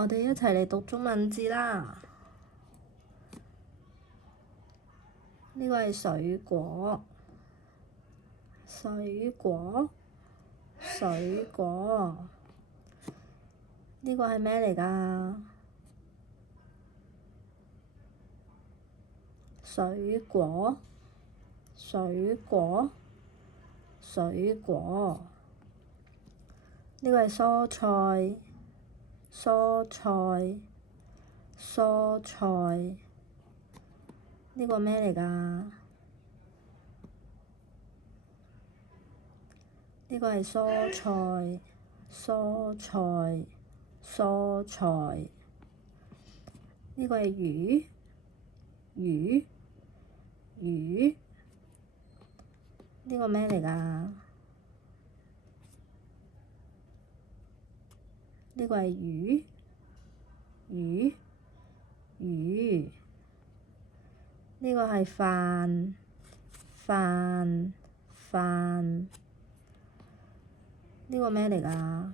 我哋一齊嚟讀中文字啦。呢個係水果，水果，水果。呢個係咩嚟㗎？水果，水果，水果。呢個係蔬菜，蔬菜，蔬菜。呢個咩嚟㗎？呢個係蔬菜，蔬菜，蔬菜。呢個係魚，魚，魚。呢個咩嚟㗎？呢個係魚，魚，魚。呢個係飯，飯，飯。呢個咩嚟㗎？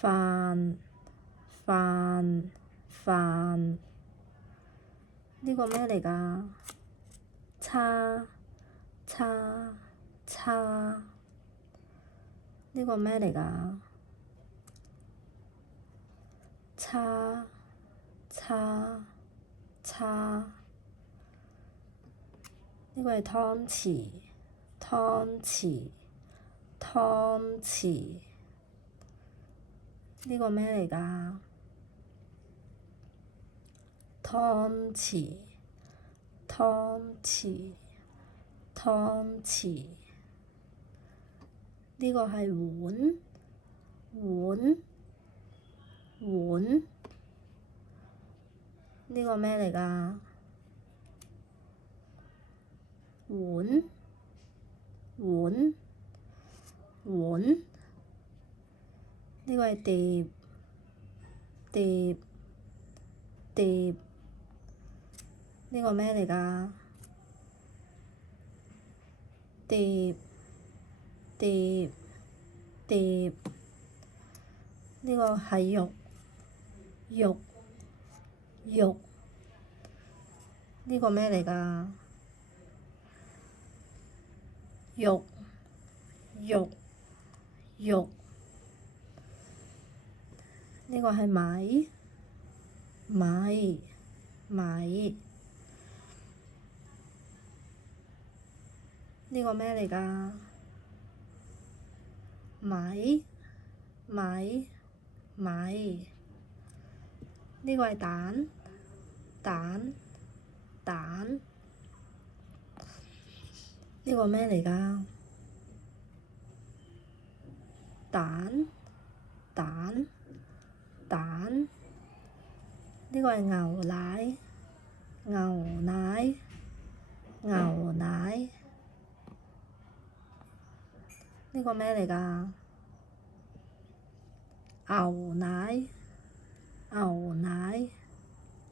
飯，飯，飯。呢個咩嚟㗎？叉，叉，叉。呢個咩嚟㗎？叉，叉，叉。呢個係湯匙，湯匙，湯匙。呢個咩嚟㗎？湯匙，湯匙，湯匙。呢個係碗，碗，碗。呢個咩嚟㗎？碗，碗，碗。呢個係碟，碟，碟。呢個咩嚟㗎？碟，碟，碟。呢個係肉，肉，肉。呢個咩嚟㗎？肉，肉，肉。呢個係米，米，米。呢個咩嚟㗎？米，米，米。呢個係蛋，蛋，蛋。呢個咩嚟㗎？蛋，蛋，蛋。呢個係牛奶，牛奶，牛奶。呢個咩嚟㗎？牛奶，牛奶，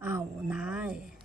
牛奶。